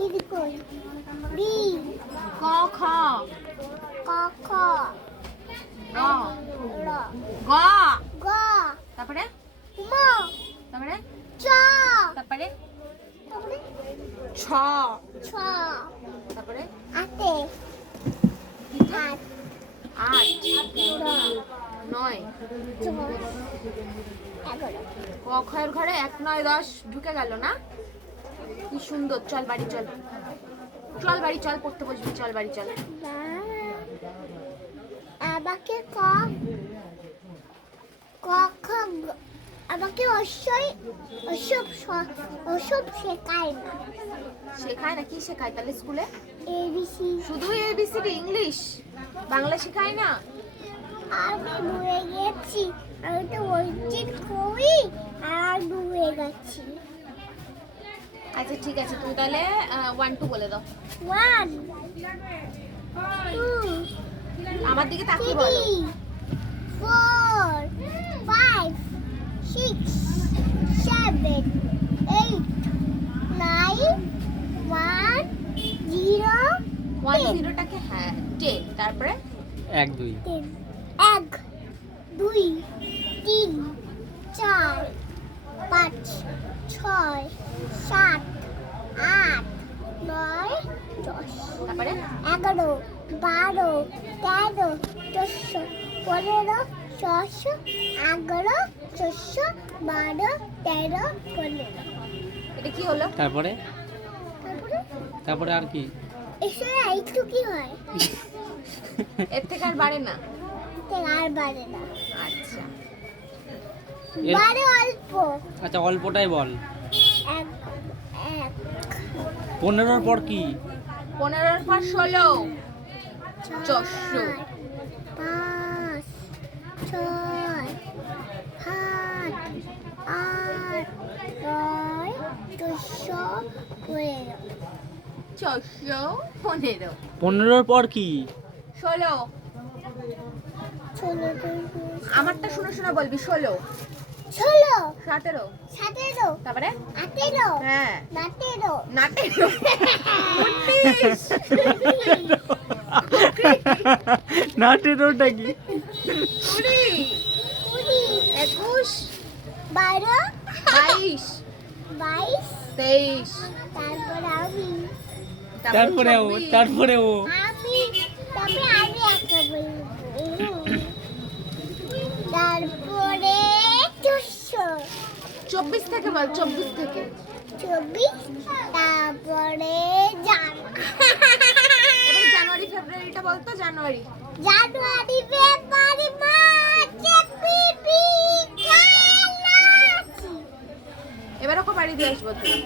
দীর্ঘই রি ক খ ক খ গ র গ গ তারপরে ম তারপরে চ তারপরে তারপরে ছ ছ তারপরে আতে আট আট ন নয় চ 11 ক খয়ের ঘরে 1 9 10 ঢুকে গেল না? কি সুন্দর। চল বাড়ি চল, চল বাড়ি চল, পড়তে বসবি, চল বাড়ি চল। আমাকে ক খ আমাকে ওসব শেখায় না। শেখায় না? কি শেখায় তাহলে স্কুলে? এবিসি শুধু এবিসিডি, ইংলিশ, বাংলা শেখায় না? আমি ভুলে গেছি। আমি তো বলছি কই আর ভুলে গেছি। আচ্ছা ঠিক আছে, তুমি তাহলে 1 2 বলে দাও। 1 2 আমার দিকে তাকিয়ে বলো। 4 5 6 7 8 9 1 0 1 0 টাকে হ্যাঁ 10, তারপরে 1 2 3 1 2 3 4 5 6 7 8 9 10 তারপরে 11 12 13 14 15 16 11 14 12 13 15 এটা কি হলো? তারপরে তারপরে তারপরে আর কি? এসে একটু কি হয়? এর থেকে আর বাড়ে না? আর বাড়ে না, আচ্ছা বাড়ে অল্প। আচ্ছা অল্পটাই বল। এক এক 15 পর কি? 15 এর পর 16 চার, 400 পাঁচ 6 7 8 9 10 11 415 15 পর কি? 16 16 আমারটা শুনে শুনে বলবি। 16 17 17 তারপরে 18 হ্যাঁ 19 নাটে 19 নাটেরটা কি? 20 21 12 22 23 তারপরে আমি তারপরে ও 24 তারপরে ও তারপরে আমি একটা বলবো। তারপরে 24 থেকে বল, 24 থেকে 24 তারপরে এবার জানুয়ারি ফেব্রুয়ারিটা বলতো। জানুয়ারি জানুয়ারি ফেব্রুয়ারি মার্চ এপ্রিল এবার ওকে বাড়ি দিয়ে আসবো তুই।